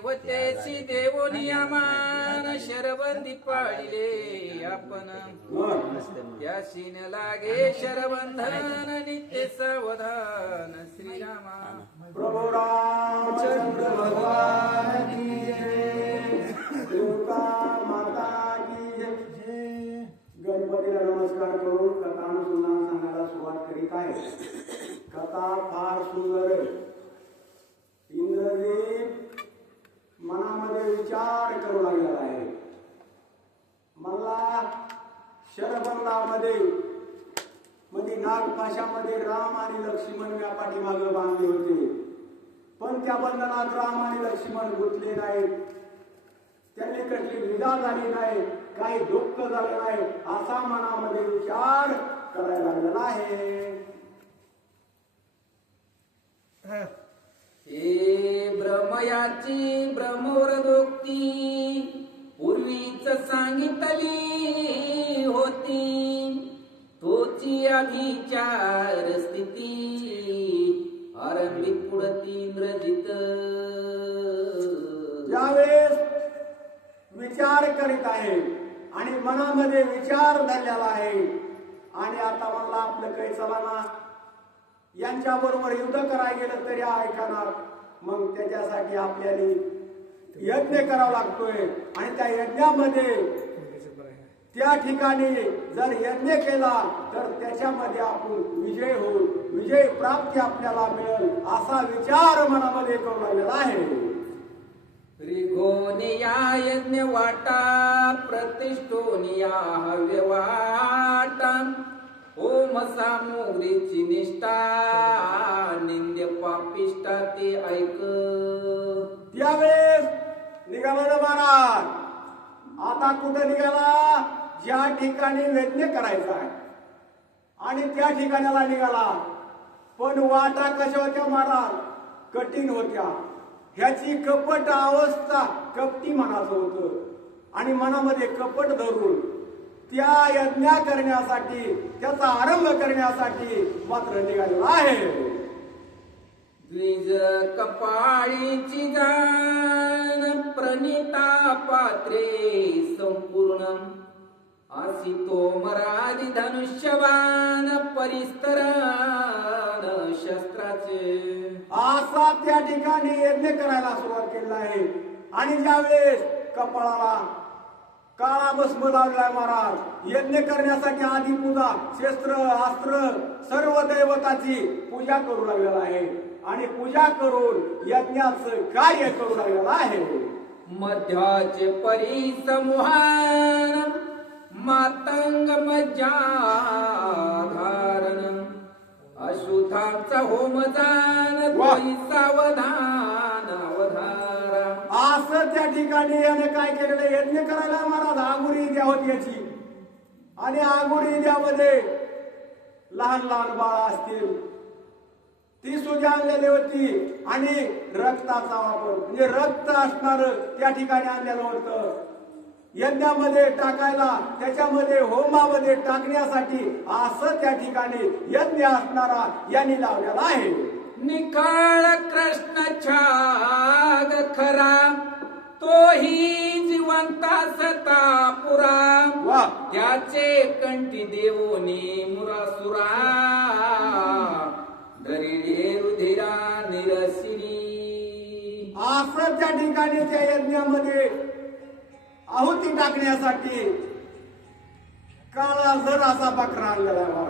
देवतेची देवोनियमान शरबंदी पाळले आपण त्याशी न लागे शरबंधन नित्य सावधान श्रीरामा प्रभु रामचंद्र भगवान की जय, दुर्गा माता की जय. गणपतीला नमस्कार करून कथा अनुसंधान सांगायला सुरुवात करीत आहे. कथा फार सुंदर आहे. इंद्रदेव मनामध्ये विचार करू लागलेला आहे. मला शरबंदामध्ये मध्ये नागपाशामध्ये राम आणि लक्ष्मण या पाठीमागे बांधले होते, पण त्या बंधनात राम आणि लक्ष्मण गुंतले नाहीत. त्यांनी कसली निदा झाली नाही, काही दुःख झालं नाही, असा मनामध्ये विचार करायला लागलेला आहे. हे ब्रह्मयाची ब्रह्मवरदोक्ती पूर्वीच सांगितली होती, तोची अभिचार स्थिती आरंभी पुढती इंद्रजित. ज्यावेळेस विचार करीत आहे आणि मनामध्ये विचार धरलेला आहे आणि आता मला आपलं काही चलाना, यांच्या बरोबर युद्ध करायला गेलं तरी ऐकणार, मग त्याच्यासाठी आपल्याला यज्ञ करावा लागतोय आणि त्या यज्ञामध्ये त्या ठिकाणी जर यज्ञ केला तर त्याच्यामध्ये आपण विजय होऊ, विजय प्राप्ती आपल्याला मिळेल असा विचार मनामध्ये करू लागलेला आहे. रिघोनिया यज्ञ वाटा प्रतिष्ठोनिया हव्य वाटा ओम सामोरीची निष्ठा निंद्य पापिष्टा ते ऐक. त्यावेळेस निघाला ना महाराज. आता कुठं निघाला? ज्या ठिकाणी यज्ञ करायचा आहे आणि त्या ठिकाणाला निघाला. पण वाटा कशा होत्या महाराज? कठीण होत्या. ह्याची कपट अवस्था कपटी मनाचं होतं आणि मनामध्ये कपट धरून त्या यज्ञ करण्यासाठी, त्याचा आरंभ करण्यासाठी मात्र निघालेला आहे. द्विज कपाळीची जाण प्रणिता पात्रे संपूर्ण आसी तोमरादि धनुष्यबाण परिस्तरण शस्त्राचे. असा त्या ठिकाणी यज्ञ करायला सुरुवात केलेला आहे. आणि ज्यावेळेस कपाळाला काळा भस्म लावलाय महाराज, यज्ञ करण्यासाठी आधी पूजा, शस्त्र अस्त्र सर्व दैवताची पूजा करू लागलेला आहे आणि पूजा करून यज्ञाचं कार्य करू लागलेला आहे. मध्याचे परिसमूहान मातंग मज्जा धारण अशुद्धांचा होम जान सावधान अवधारा. असं त्या ठिकाणी याने काय केलेलं? यज्ञ करायला महाराज आगुरी द्या होती याची आणि आगुरी द्यामध्ये लहान लहान बाळा असतील ती सुद्धा आणलेली होती आणि रक्ताचा वापर म्हणजे रक्त असणार त्या ठिकाणी आणलेलं होतं यज्ञामध्ये टाकायला, त्याच्यामध्ये होमामध्ये टाकण्यासाठी असं त्या ठिकाणी यज्ञ असणारा यांनी लावलेला आहे. निकाळ कृष्ण छाग खरा तोही जिवंता सता पुरा त्याचे कंठी देवोनी मुरासुरा दरिडे रुधिरा निरसिनी. असं त्या ठिकाणी त्या यज्ञामध्ये आहुती टाकण्यासाठी काळा जर असा बकरा आणलेला आहे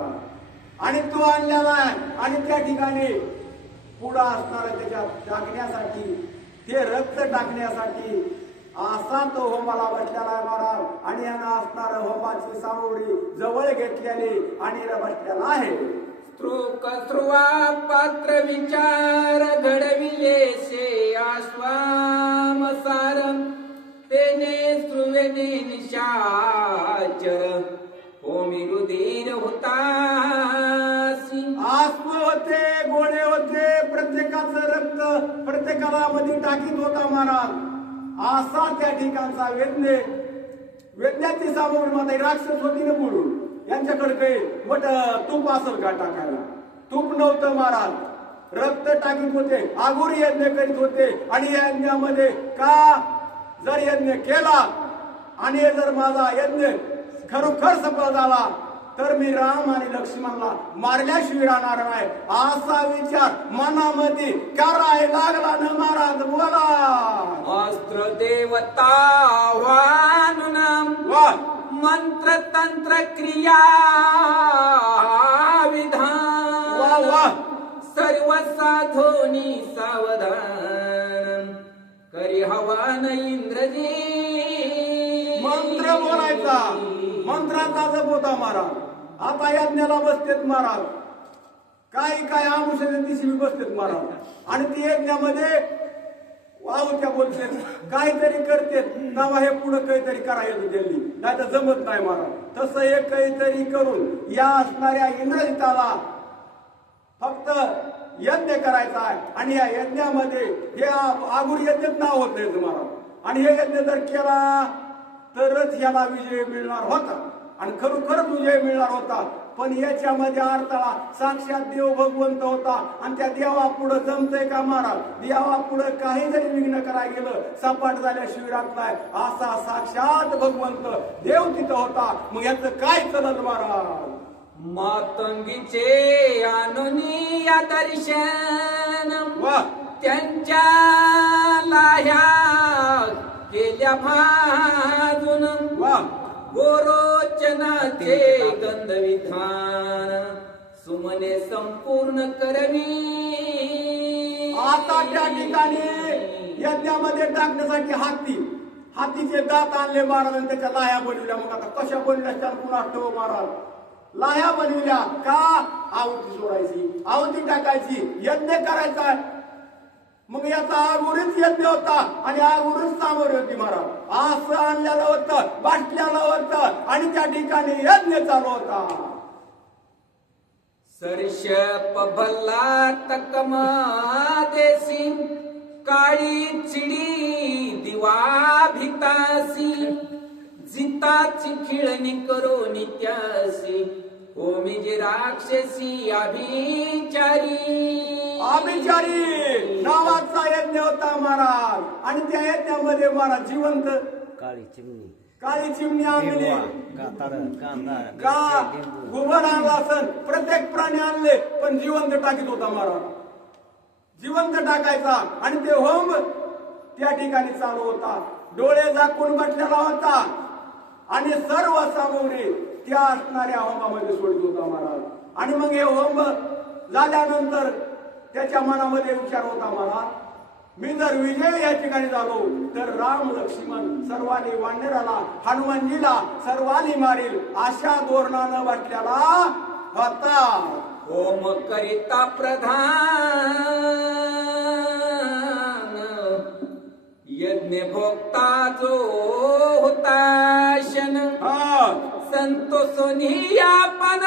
आणि तो आणलेला आहे आणि त्या ठिकाणी पुढा असणारा त्याच्यात टाकण्यासाठी, ते रक्त टाकण्यासाठी असा तो होमाला बसलेला आहे महाराज. आणि यांना असणारा होमाची सामुग्री जवळ घेतलेली आणि बसलेला आहे. स्त्रुवा पात्र विचार घडविले शे आश्वाम सारम तेने स्रुवेने निशाचर होमी रुधिर होतासी. आस्व होते, गोळे होते, प्रत्येकाचं रक्त प्रत्येकाला मध्ये टाकीत होता महाराज. असा त्या ठिकाणचा वेदण्याची सामग्री मध्ये राक्षस होती ना बोलून यांच्याकडे काही मोठं तूप असेल का टाकायला? तूप नव्हतं महाराज. रक्त टाकीत होते, आगोरी यज्ञ करीत होते. आणि या यज्ञामध्ये का जर यज्ञ केला आणि जर माझा यज्ञ खरोखर सफल झाला तर मी राम आणि लक्ष्मणला मारल्याशिवाय राहणार नाही, असा विचार मनामध्ये करायला लागला ना महाराज. बोला अस्त्र देवता वानुनाम वा मंत्र तंत्र क्रिया विधान वा वा सर्व साधोनी सावधान करी हवान इंद्रजी. मंत्र बोलायचा, मंत्राचा जप होता महाराज. आता यज्ञाला बसतेत महाराज, काय आमुषाच्या दिवशी बसतेत महाराज. आणि ती यज्ञामध्ये वाहूत्या बोलतेत, काहीतरी करतेत नावा हे पुढे काहीतरी करायला दिली, नाही तर जमत नाही महाराज. तसं हे काहीतरी करून या असणाऱ्या इंद्रजिताला फक्त यज्ञ करायचा आहे. आणि या यज्ञामध्ये हे आगुरी यज्ञ नाव होत नाही महाराज. आणि हे यज्ञ जर केला तरच याला विजय मिळणार होता आणि खरोखरच विजय मिळणार होता. पण याच्यामध्ये अर्थाला साक्षात देव भगवंत होता. आणि त्या देवा पुढे जमतंय का महाराज? देवा पुढे काही जरी विघ्न करायला गेलं सपाट झाल्याशिवाय राहत नाही, असा साक्षात भगवंत देव तिथं होता. मग याचं काय चलत महाराज? मातंगीचे अनुनीय दर्शन वा त्यांच्या लाह्या केल्या भाजून वा गोरोचनाचे गंधविधान सुमने संपूर्ण करवी. आता त्या ठिकाणी यज्ञामध्ये टाकण्यासाठी हातीचे दात आणले महाराज आणि त्याच्या लाह्या बनवल्या. मग आता कशा बनवल्या त्या पुन्हा ठेव महाराज. लाह्या बनवल्या का? आहुती सोडायची, आहुती टाकायची, यज्ञ करायचा. मग याचा आगोरीच यज्ञ होता आणि आगोरीच सामोरी होती महाराज. असं आणलेलं होतं, बाटल्याला होतं आणि त्या ठिकाणी यज्ञ चालू होता. सरशप भल्ला तकमा देसी काळी चिडी दिवा भितासी जिताची खिळणी करो नित्यासी ओमी जे राक्षसी अभिचारी. अभिचारी नावाचा यज्ञ होता महाराज. आणि त्या यज्ञामध्ये महाराज जिवंत काळी चिमणी आणली का गोबर आणला असन, प्रत्येक प्राणी आणले पण जिवंत टाकीत होता महाराज. जिवंत टाकायचा आणि ते होम त्या ठिकाणी चालू होता. डोळे झाकून बसलेला होता आणि सर्व सामग्री त्या असणाऱ्या होमामध्ये सोडित होता महाराज. आणि मग हे होम झाल्यानंतर त्याच्या मनामध्ये विचार होता महाराज, मी जर विजय या ठिकाणी झालो तर राम लक्ष्मण सर्वांनी वानराला हनुमानजीला सर्वांनी मारील अशा धोरणानं वाटलेला होता. होम करिता प्रधान यज्ञ भोगता जो होता शन संतोषोनी आपण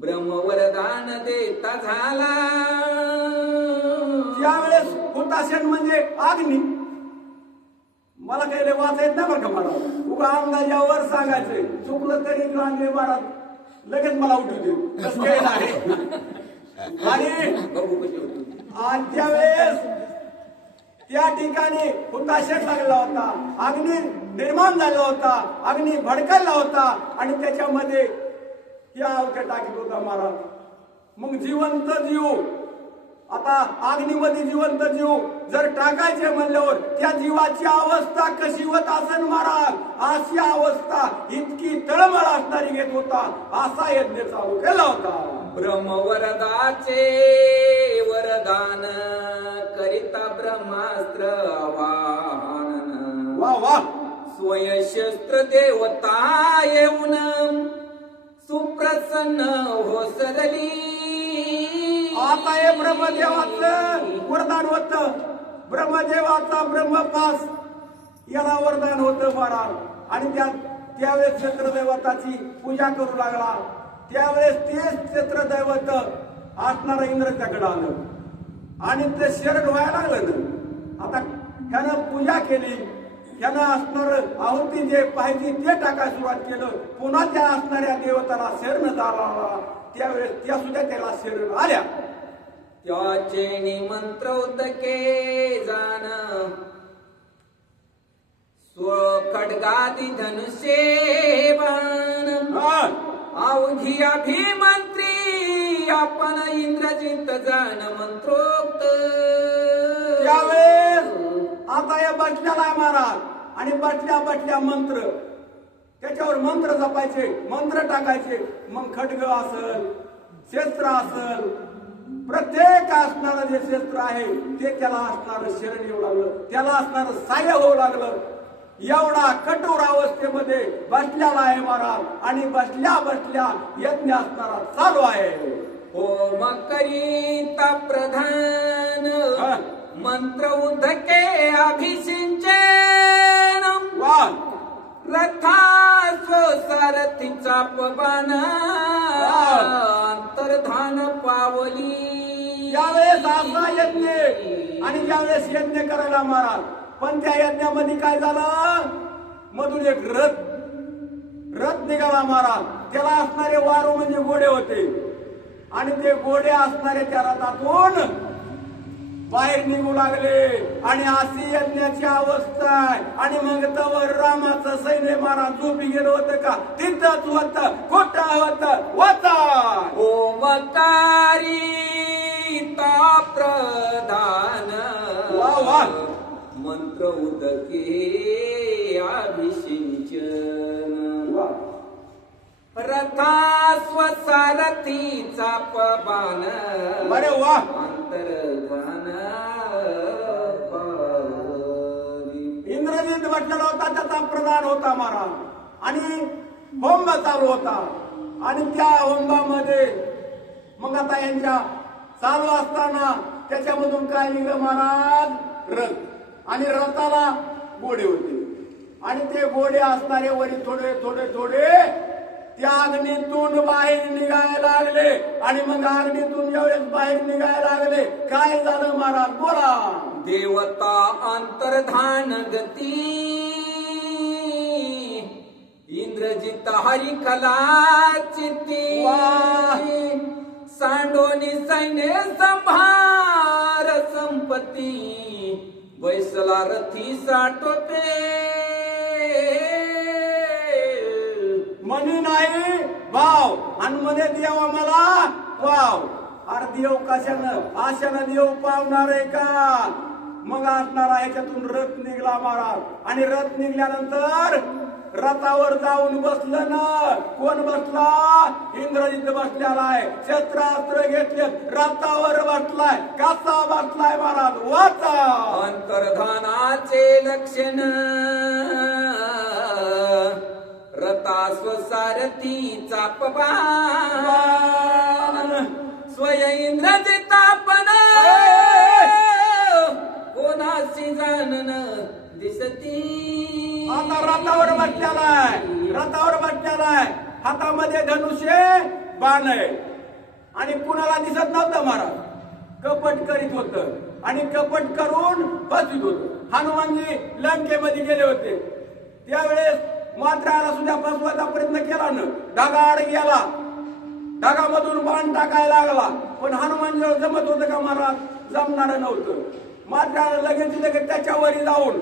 ब्रह्मवरदान देता झाला. त्यावेळेस हुताशन म्हणजे अग्नी. मला काही वाचायत नाही बरं का मला. उगा अंदाजावर सांगायचंय, चुकलं तरी लागले महाराज लगेच मला उठू दे तसं काही नाही. आणि त्यावेळेस त्या ठिकाणी हुताशेष लागला होता, अग्नी निर्माण झाला होता, अग्नी भडकला होता आणि त्याच्यामध्ये या अवघ्या टाकीत होता महाराज. मग जिवंत जीव, आता अग्नीमध्ये जिवंत जीव जर टाकायचे म्हणल्यावर त्या जीवाची अवस्था कशी होत असेल महाराज? अशी अवस्था इतकी तळमळ असणारी घेत होता. असा यज्ञ चालू केला होता. ब्रह्मवरदाचे वरदान करिता ब्रह्मास्त्र आवाहन वा वा स्वयंशस्त्र देवता येऊन सुप्रसन्न होसरली. आता हे ब्रह्मदेवाचं वरदान होतं. ब्रह्मदेवाचा ब्रह्मपास याला वरदान होतं महाराज. आणि त्यावेळेस क्षेत्रदैवताची पूजा करू लागला. त्यावेळेस तेच क्षेत्रदैवत असणारा इंद्र त्याकडे आलं आणि ते शरण व्हायला लागलं ना. आता ह्यानं पूजा केली त्यानं असणार आहुती जे पाहिजे ते टाकायला सुरुवात केलं. पुन्हा त्या असणाऱ्या देवताला शरण झाला. त्यावेळेस त्या सुद्धा त्याला शरण आल्या. त्याचे निमंत्र उदके जाण स्व खड्गादी धनुषे बाण अवघी अभिमंत्री आपण इंद्रजित जाण मंत्रोक्त. त्यावेळेस आता या बसल्याला आहे महाराज आणि बसल्या मंत्र त्याच्यावर मंत्र जपायचे, मंत्र टाकायचे. मग खड्ग असल, शस्त्र असल, प्रत्येक असणारं जे शस्त्र आहे ते त्याला असणारं शरण येऊ लागलं, त्याला असणारं सहाय्य होऊ लागलं. एवढा कठोर अवस्थेमध्ये बसल्याला आहे महाराज आणि बसल्या यज्ञ असणारा चालू आहे. होम करीता प्रधान मंत्र उदके अभिषिंचन रथा स्वसारथीचा पवन अंतर्धान पावली. यावेळेस असा यज्ञ आणि ज्यावेळेस यज्ञ करायला महाराज पण त्या यज्ञामध्ये काय झालं, मधून एक रथ निघाला महाराज. त्याला असणारे वारू म्हणजे घोडे होते आणि ते घोडे असणारे त्या रथातून बाहेर निघू लागले आणि अशी यज्ञाची अवस्था आहे. आणि मग तवर रामाचं सैन्य महाराज झोपी गेलं होतं का, तिथंच होतं, खोटं होता ओमकारी ता प्रधान वा मंत्र उदके अभिषिंचन रथा स्वसारथीचा पवन अरे वा अंतर्धान इंद्रजित म्हटलेला होता, त्याचा प्रधान होता महाराज आणि होम चालू होता. आणि त्या होमामध्ये मग आता यांच्या चालू असताना त्याच्यामधून काय निघलं महाराज, रथ. आणि रथाला घोडे होते आणि ते घोडे असणारे वरी थोडे त्या अग्नीतून बाहेर निघायला लागले. आणि मग अग्नीतून ज्यावेळेस बाहेर निघायला लागले काय झालं महाराज बोला. देवता अंतर्धान गती इंद्रजित हरिकला चित्ती सांडोनी सैन्य संभार संपत्ती बैसला रथी साठोते. म्हणी नाही भाव आणि म्हणे देव आम्हाला वाव. अरे देव कशानं, आशानं देव पावणार आहे का. मग असणारा ह्याच्यातून रथ निघला महाराज आणि रथ निघल्यानंतर रथावर जाऊन बसलं ना. कोण बसला, इंद्रजित बसलेला आहे, शस्त्रास्त्र घेतले, रथावर बसलाय. कसा बसलाय महाराज वाचा. अंतर्धानाचे लक्षण रथा स्वसारथीचा पवन स्वयं इंद्रजितापन कोणाशी जाणन दिसती. आता रथावर बसलेलाय, हातामध्ये धनुष्य बाण आहे आणि कुणाला दिसत नव्हतं महाराज. कपट करीत होत आणि कपट करून बसत होत. हनुमानजी लंकेमध्ये गेले होते त्यावेळेस मात्राला सुद्धा फसवायचा प्रयत्न केला न. ढगाआड गेला, ढगामधून बाण टाकायला लागला पण हनुमान जमत होतं का महाराज, जमणार नव्हतं. मात्राला लगेच त्याच्यावरी जाऊन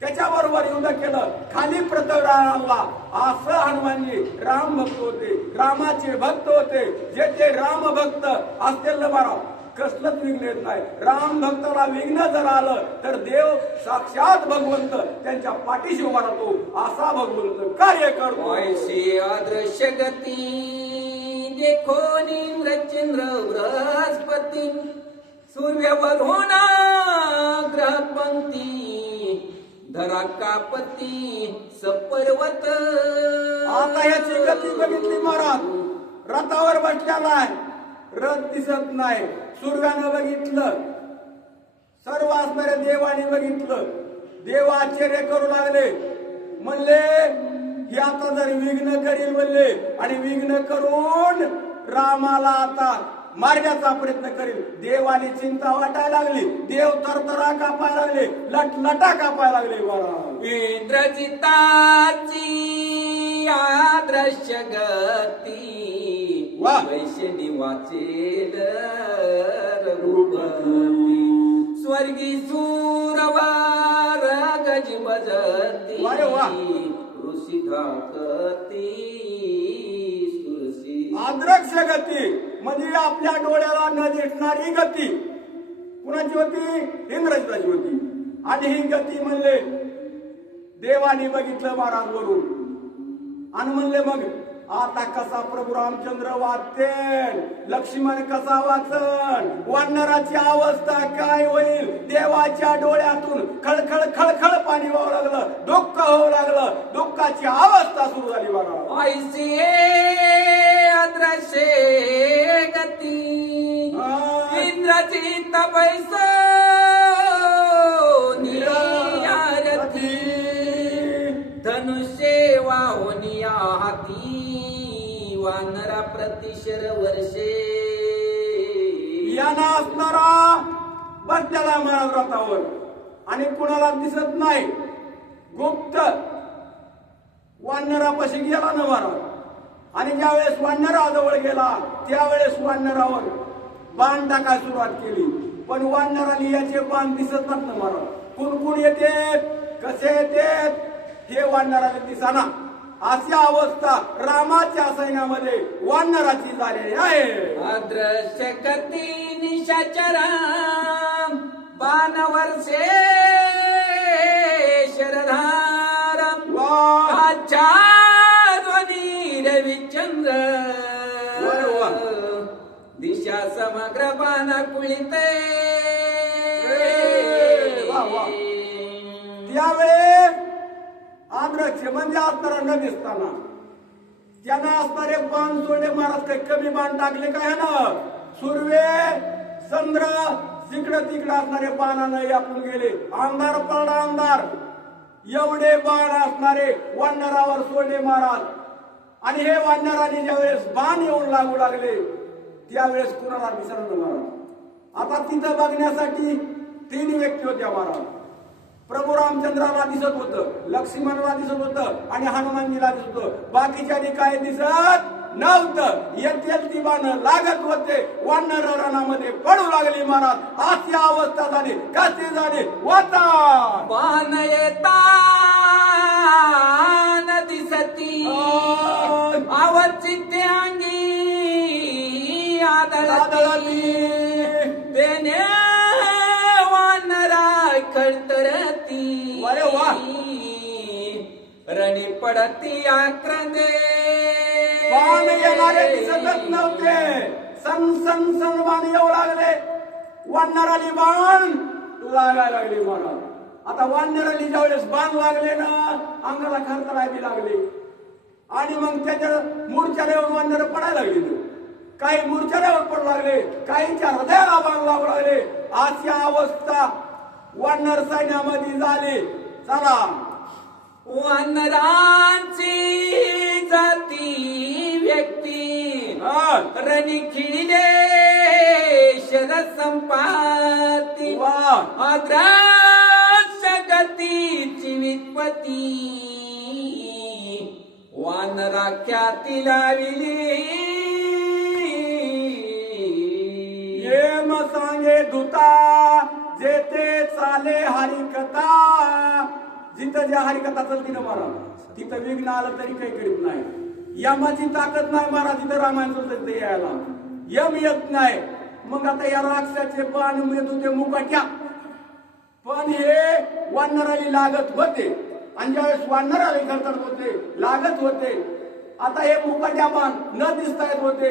त्याच्याबरोबर युद्ध केलं, खाली प्रतवला. असं हनुमानजी राम भक्त होते, रामाचे भक्त होते. जे ते राम भक्त असतील ना महाराज कसलंच विघ्न येत नाही. राम भक्ताला विघ्न जर आलं तर देव साक्षात भगवंत त्यांच्या पाठीशी उभा राहतो. असा भगवंत कार्य करतो. ऐशी अदृश्य गती देखो इंद्रचंद्र बृहस्पती सूर्यवरून ग्रहपंक्ती धरा कापती सपर्वत. आता याची गती बघितली महाराज. रथावर बसलेला आहे, रथ दिसत नाही. सूर्यानं बघितलं, सर्व असणाऱ्या देवाने बघितलं. देव आश्चर्य करू लागले. म्हणले हे आता जर विघ्न करील म्हणले आणि विघ्न करून रामाला आता मारण्याचा प्रयत्न करील. देवाली चिंता वाटायला लागली, देव तरतरा कापायला लागले, लटा कापायला लागले. महाराज इंद्रजिताची आदृश्य गती वा. वैश्यनी वाचेल रघुपती स्वर्गी सूरवार गज बजती वारे वा. ऋषी धाकती सुरसी आदर्श गती म्हणजे आपल्या डोळ्याला न दिसणारी गती. कुणाची होती? इंद्रजिताची होती. आणि ही गती म्हणले देवाने बघितलं महाराज वरून आणि म्हणले मग आता कसा प्रभू रामचंद्र वाचतेन, लक्ष्मण कसा वाचन, वानराची अवस्था काय होईल. देवाच्या डोळ्यातून खळखळ खळखळ पाणी वाहू लागलं, दुःख होऊ लागलं, दुःखाची अवस्था सुरू झाली. बघा ऐसी अद्रशे गती इंद्रजित पैसा निरारथी धनुष्ये वाहुनिया हाती वानरा प्रतिशर वर्षे याना असणारा बसलेला महाराज रथावर आणि कुणाला दिसत नाही. गुप्त वानरापाशी गेला ना महाराज आणि ज्यावेळेस वानराजवळ गेला त्यावेळेस वानरावर बाण टाकायला सुरुवात केली. पण वानराला याचे बाण दिसत नाहीत ना महाराज. कुण येते, कसे येते हे वानराला दिसाना. अशी अवस्था रामाच्या सैन्यामध्ये वानराची झालेली आहे. अदृश्य गती निशाचरा बाण वर्षे शरधारम वा. ध्वनी रविचंद्र वा, वा. दिशा समग्र बाण कुळिते वा, वा. त्यावेळेस आदर्श म्हणजे असणारा न दिसताना त्यांना असणारे बाण सोडले महाराज. काही कमी बाण टाकले काय ना. सुर्वे चंद्र जिकडं तिकडं असणारे बाणानं आपण गेले. अंधार पडला अंधार. एवढे बाण असणारे वानरावर सोडले महाराज. आणि हे वानराने ज्यावेळेस बाण येऊन लागू लागले त्यावेळेस कुणाला दिसणार महाराज. आता तिथं बघण्यासाठी 3 व्यक्ती होत्या महाराज. प्रभू रामचंद्राला दिसत होतं, लक्ष्मणाला दिसत होतं आणि हनुमानजीला दिसत होतं. बाकीच्यानी काय दिसत नव्हतं. येतील ती बाण लागत होते. वानर रणामध्ये पडू लागली महाराज. अशी अवस्था झाली. कशी झाली? वाता बाण येता न दिसती आवचित्ते अंगी आदळती तेने वानरा खळतरती अरे वा. रणी पडती आक्रंदे बाण येणारे दिसतच नव्हते. सन सन सन बाण येऊ लागले. वानराली बाण लागायला लागले महाराज. आता वानराली ज्यावेळेस बाण लागले ना अंगाला खरखरायला लागले आणि मग त्याच्या मूर्छेवर वानर पडायला लागले. काही मूर्छेवर पडू लागले, काहींच्या हृदयाला बाण लागू लागले. अशी अवस्था वानर सैन्यामध्ये झाली. चला वानरांची जाती व्यक्ती रणी खिळले शरद संपाती वा. अद्राक्ष गतीची वित्पत्ती वानरा ख्याती लाविली ये म सांगे धुता जेथे चाले हरिकथा. जिथं ज्या हरिकथा चलती ना महाराज तिथं विघ्न आलं तरी काही करीत नाही. यमाची ताकद नाही महाराज. तिथं रामायण चालतं यायला यम येत नाही. मग आता या राक्षसाचे बाण येत होते मुकाट्या. पण हे वानराली लागत होते आणि ज्यावेळेस वानराली करतात होते लागत होते. आता हे मुकाट्या बाण न दिसता येत होते.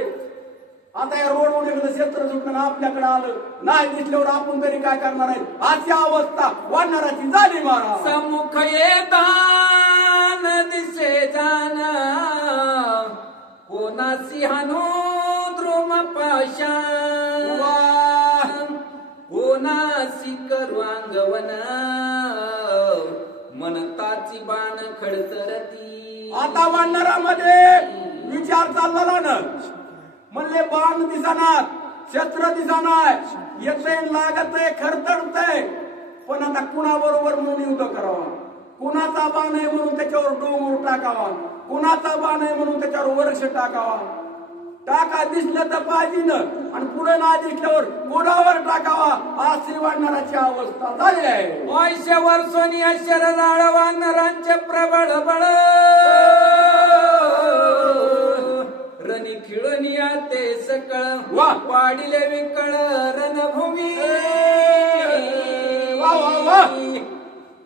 आता या रोडवर एखादं क्षेत्र सुटलं आपल्याकडे आलं नाही दिसल्यावर आपण तरी काय करणार आहे. अशी अवस्था वानराची झाली महाराज. सम्मुख येतान दिसे जान कोणासी हानो द्रुम पाशान कोणासी करू अंगवन मनताची बाण खडतरती. आता वानरामध्ये विचार चालला ना. म्हणले बाण दिसणार शस्त्र दिसानाय येतंय लागतंय खरतडतंय, पण आता कुणाबरोबर म्हणून युद्ध करावं, कुणाचा बाण आहे म्हणून त्याच्यावर डोंगर टाकावा, कुणाचा बाण आहे म्हणून त्याच्यावर वर्ष टाकावा. टाका दिसलं तर पाहिजे आणि पुढे ना दिसल्यावर कोणावर टाकावा, अशी वाढणाराची अवस्था झाली आहे. वर्ष वर्षोनी शरदाळ वानरांचे प्रबळ बळ, रणी खिळनिया ते सकळ वा. वाढिले विकळ रणभूमी. वा वा वा.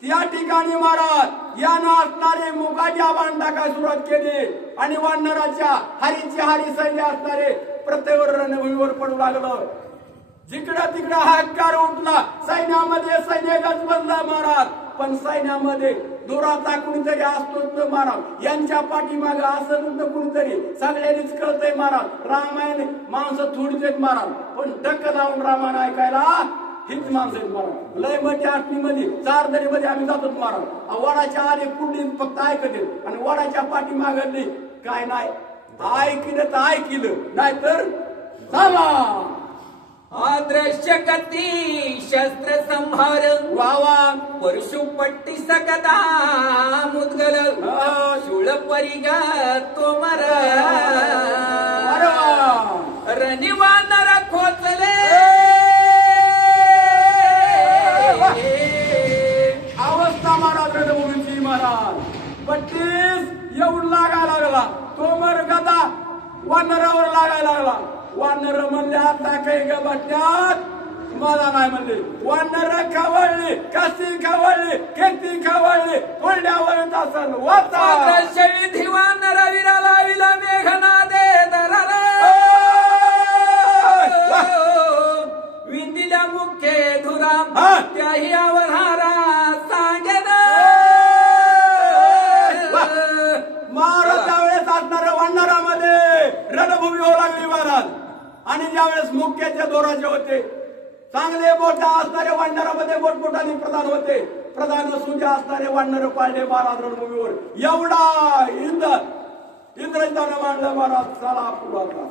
त्या ठिकाणी महाराज यानं असणारे मुगाच्या बाण टाकायला सुरुवात केली आणि वानराच्या हरीची हरी सैन्य असणारे प्रत्येक रणभूमीवर पडू लागलं. जिकडं तिकडं हाकार उठला, सैन्यामध्ये सैन्य गजबजला महाराज. पण सैन्यामध्ये दुराचा कुणीतरी असतोच तर महाराज, यांच्या पाठीमागे असं तर कुणीतरी सगळ्यांनीच कळतंय महाराज. रामायण माणसं थोडीच आहेत महाराज, पण टक्क लावून रामायण ऐकायला हीच माणसं आहेत महाराज. लय मोठ्या आठणीमध्ये चारदरीमध्ये आम्ही जातो महाराज. वडाच्या आले पुढे फक्त ऐकत येत आणि वडाच्या पाठीमागली काय नाही, ऐकलं तर ऐकलं, नाहीतर थांबा. अदृश्य गती शस्त्र संहार, वावा परशुपट्टी सकदा मुदगल, शूळ परिगा तोमर. अरे वा. रणी वानर खोचले, अवस्था महाराज रणभूमीची महाराज. 32 येऊन लागायला लागला, तोमर गदा वानरावर लागायला लागला. वानर म्हणले आता काही गबाट्यात मला नाही म्हणले. वानर खवळली, कशी खवळली, किती खवळली, कोरड्यावर तासन वाचा. अदृश्य विधी वानर विराला विला मेघनादे दराला, विंदिल्या मुख्य धुराम हा. त्याही आवहारा सांगेन. महाराज त्यावेळेस असणाऱ्या वानरामध्ये रणभूमी होऊ लागली महाराज. आणि ज्यावेळेस मुख्याच्या दोराचे होते, चांगले मोठा असणाऱ्या वानरामध्ये मोठमोठाने प्रधान होते. प्रधान सुजा असणारे वानर पाळले महाराज रणभूमीवर. एवढा इंद्रजानं मांडलं महाराज. चला पुढं.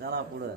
चला पुढं.